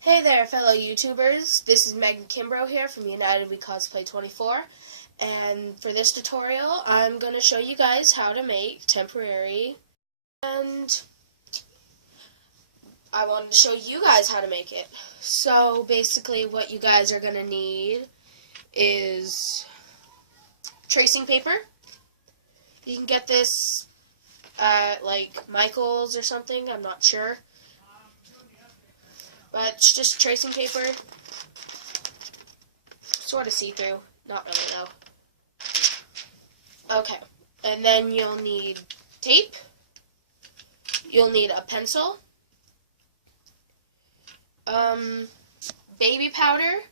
Hey there, fellow YouTubers. This is Megan Kimbrough here from United We Cosplay 24, and for this tutorial, I'm going to show you guys how to make temporary, and I wanted to show you guys how to make it. So basically, what you guys are going to need is tracing paper. You can get this at like Michael's or something, I'm not sure. But it's just tracing paper, sort of see-through, not really though. Okay, and then you'll need tape, you'll need a pencil, baby powder.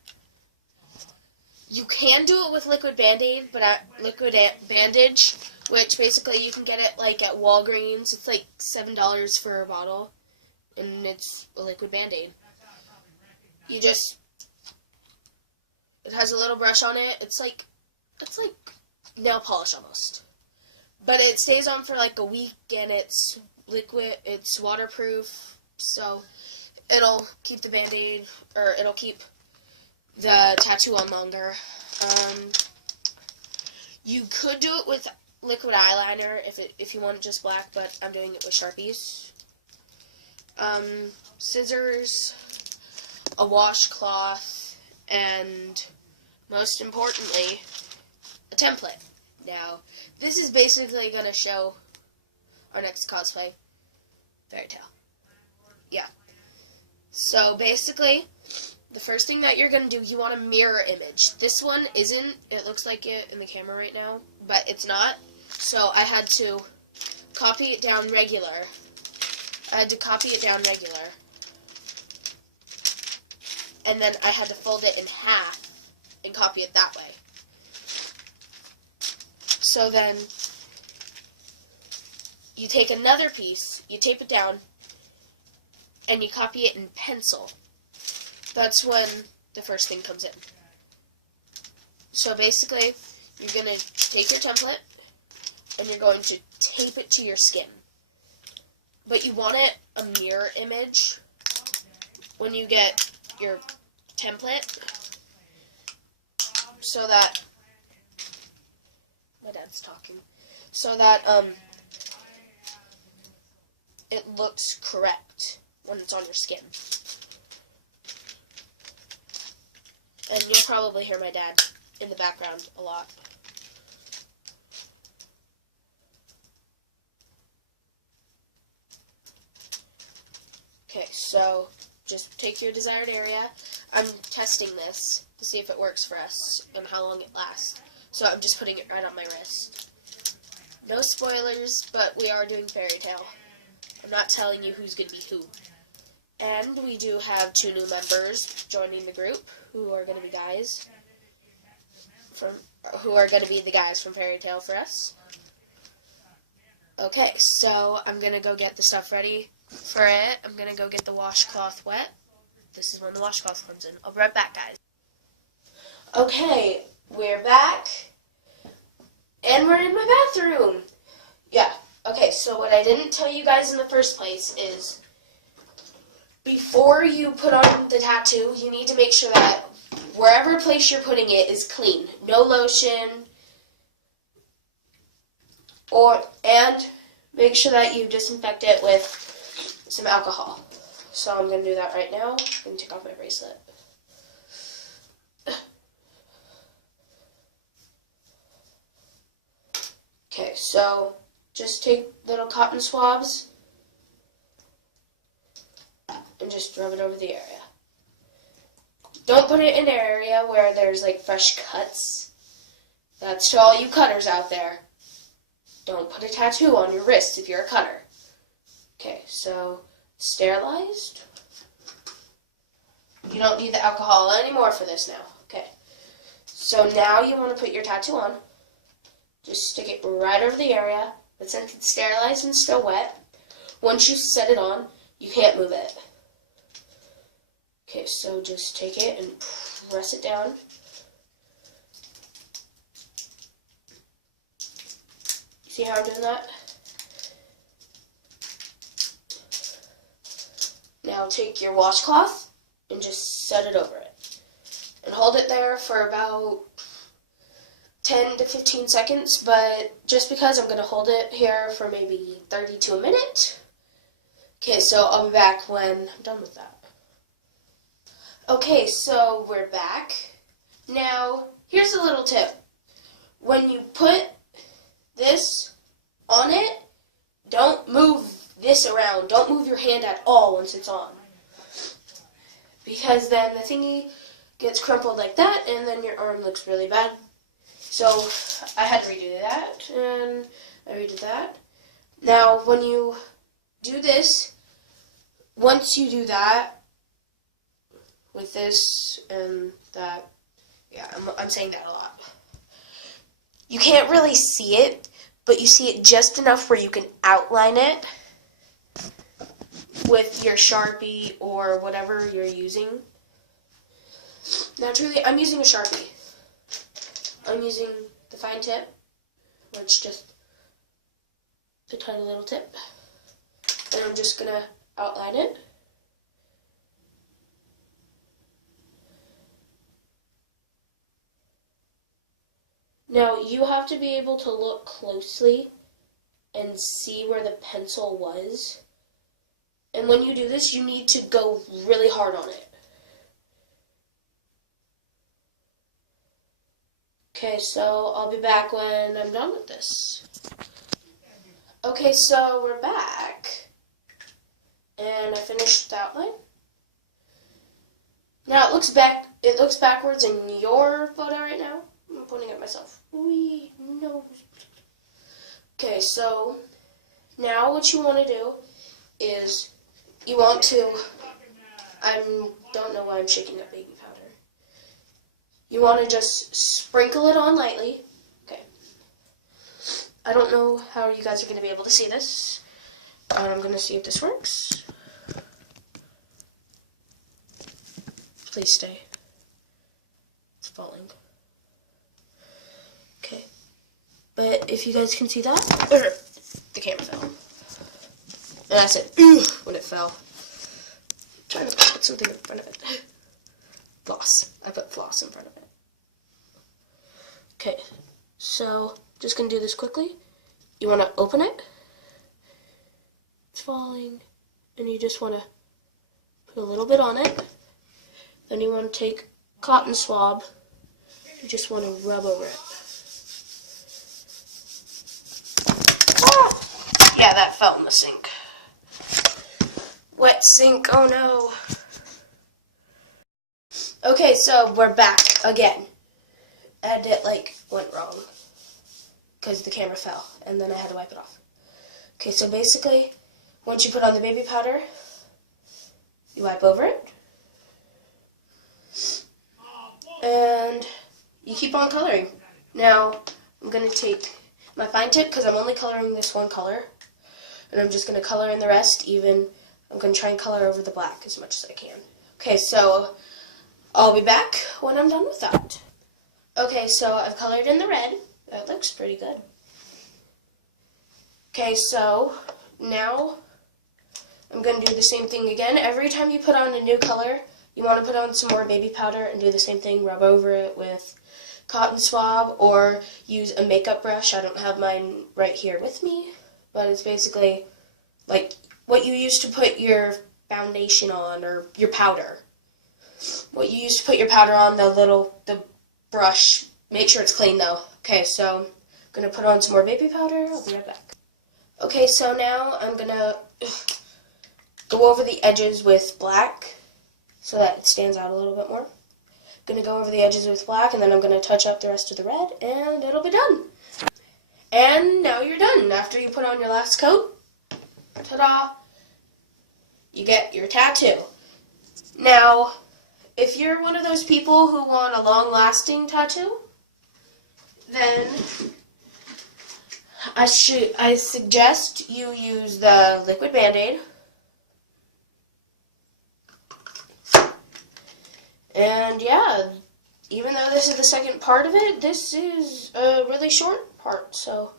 You can do it with liquid Band-Aid, but liquid bandage, which basically you can get it like at Walgreens. It's like $7 for a bottle, and it's a liquid Band-Aid. It has a little brush on it. It's like nail polish almost. But it stays on for like a week, and it's liquid, it's waterproof, so it'll keep the Band-Aid, or it'll keep the tattoo on longer. You could do it with liquid eyeliner if you want it just black, but I'm doing it with Sharpies. Scissors, a washcloth, and most importantly, a template. Now, this is basically going to show our next cosplay, Fairy Tale. Yeah. So basically, the first thing that you're going to do, you want a mirror image. This one isn't. It looks like it in the camera right now, but it's not. So I had to copy it down regular. And then I had to fold it in half and copy it that way. So then you take another piece, you tape it down, and you copy it in pencil. That's when the first thing comes in. So basically, you're going to take your template, and you're going to tape it to your skin. But you want it a mirror image when you get your template, so that my dad's talking, so that it looks correct when it's on your skin. And you'll probably hear my dad in the background a lot. Okay, so just take your desired area. I'm testing this to see if it works for us and how long it lasts. So I'm just putting it right on my wrist. No spoilers, but we are doing Fairy Tale. I'm not telling you who's going to be who. And we do have 2 new members joining the group who are going to be the guys from Fairy Tale for us. Okay, so I'm going to go get the stuff ready for it. I'm going to go get the washcloth wet. This is when the washcloth comes in. I'll be right back, guys. Okay, we're back. And we're in my bathroom. Yeah, okay, so what I didn't tell you guys in the first place is before you put on the tattoo, you need to make sure that wherever place you're putting it is clean. No lotion. And make sure that you disinfect it with some alcohol. So I'm going to do that right now. I'm going to take off my bracelet. Okay, so just take little cotton swabs and just rub it over the area. Don't put it in an area where there's like fresh cuts. That's to all you cutters out there. Don't put a tattoo on your wrist if you're a cutter. Okay, so sterilized. You don't need the alcohol anymore for this now. Okay, so now you want to put your tattoo on. Just stick it right over the area, but since it's sterilized and still wet, once you set it on, you can't move it. Okay, so just take it and press it down. See how I'm doing that? Now take your washcloth and just set it over it. And hold it there for about 10 to 15 seconds, but just because I'm going to hold it here for maybe 30 to a minute. Okay, so I'll be back when I'm done with that. Okay, so we're back. Now, here's a little tip. When you put this on it, don't move this around. Don't move your hand at all once it's on. Because then the thingy gets crumpled like that, and then your arm looks really bad. So I had to redo that, and I redid that. Now, when you do this, once you do that, with this and that, yeah, I'm saying that a lot. You can't really see it, but you see it just enough where you can outline it with your Sharpie or whatever you're using. Naturally, I'm using a Sharpie. I'm using the fine tip, which just a tiny little tip. And I'm just going to outline it. Now, you have to be able to look closely and see where the pencil was. And when you do this, you need to go really hard on it. Okay, so I'll be back when I'm done with this. Okay, so we're back. And I finished the outline. Now it looks backwards in your photo right now. I'm pointing at myself. Wee, no. Okay, so now what you want to do is you want to, don't know why I'm shaking up baby powder. You want to just sprinkle it on lightly. Okay. I don't know how you guys are going to be able to see this. I'm going to see if this works. Please stay. It's falling. Okay. But if you guys can see that, the camera fell. And I said, "Ooh," when it fell. I'm trying to put something in front of it. Floss. I put floss in front of it. Okay, so just gonna do this quickly. You wanna open it. It's falling. And you just wanna put a little bit on it. Then you wanna take cotton swab. You just wanna rub over it. Ah! Yeah, that fell in the sink. Wet sink, oh no. Okay, so we're back again. And it went wrong because the camera fell and then I had to wipe it off. Okay, so basically, once you put on the baby powder, you wipe over it. And you keep on coloring. Now, I'm going to take my fine tip because I'm only coloring this one color. And I'm just going to color in the rest, I'm going to try and color over the black as much as I can. Okay, so I'll be back when I'm done with that. Okay, so I've colored in the red. That looks pretty good. Okay, so now I'm going to do the same thing again. Every time you put on a new color, you want to put on some more baby powder and do the same thing. Rub over it with cotton swab or use a makeup brush. I don't have mine right here with me, but it's basically like what you use to put your foundation on or your powder. What you use to put your powder on, the brush. Make sure it's clean though. Okay, so I'm going to put on some more baby powder. I'll be right back. Okay, so now I'm going to go over the edges with black so that it stands out a little bit more. I'm going to go over the edges with black and then I'm going to touch up the rest of the red and it'll be done. And now you're done. After you put on your last coat, ta-da, you get your tattoo. Now, if you're one of those people who want a long-lasting tattoo, then I suggest you use the liquid Band-Aid. And yeah, even though this is the second part of it, this is a really short part. So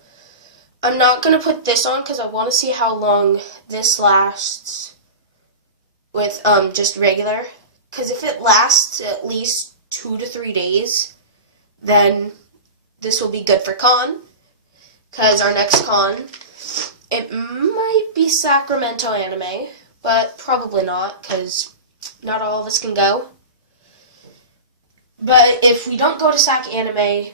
I'm not going to put this on because I want to see how long this lasts with just regular because if it lasts at least 2 to 3 days, then this will be good for con. Because our next con, it might be Sacramento Anime, but probably not, because not all of us can go. But if we don't go to Sac Anime,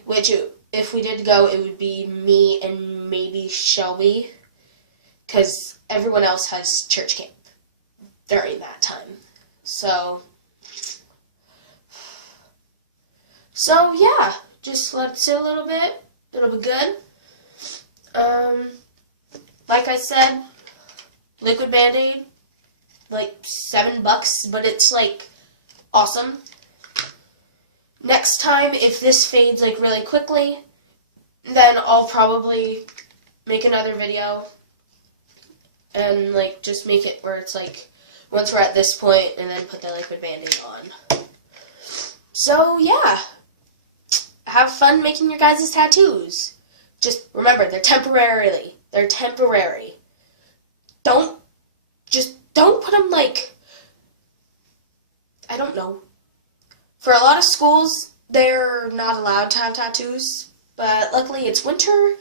if we did go, it would be me and maybe Shelby, because everyone else has church camp during that time. So yeah, just let it sit a little bit. It'll be good. Like I said, liquid Band-Aid, like $7, but it's like awesome. Next time, if this fades like really quickly, then I'll probably make another video and like just make it where it's like once we're at this point and then put the liquid Band-Aid on. So yeah, have fun making your guys' tattoos. Just remember, they're temporary. Don't put them like, I don't know. For a lot of schools, they're not allowed to have tattoos, but luckily it's winter,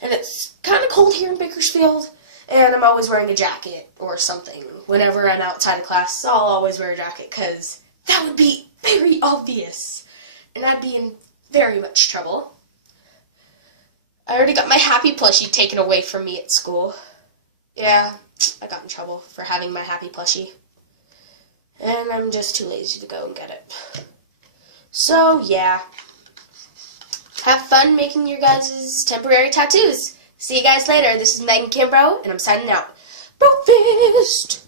and it's kind of cold here in Bakersfield, and I'm always wearing a jacket or something. Whenever I'm outside of class, I'll always wear a jacket, because that would be very obvious, and I'd be in very much trouble. I already got my happy plushie taken away from me at school. Yeah, I got in trouble for having my happy plushie, and I'm just too lazy to go and get it. So, yeah. Have fun making your guys' temporary tattoos. See you guys later. This is Megan Kimbrough, and I'm signing out. Breakfast!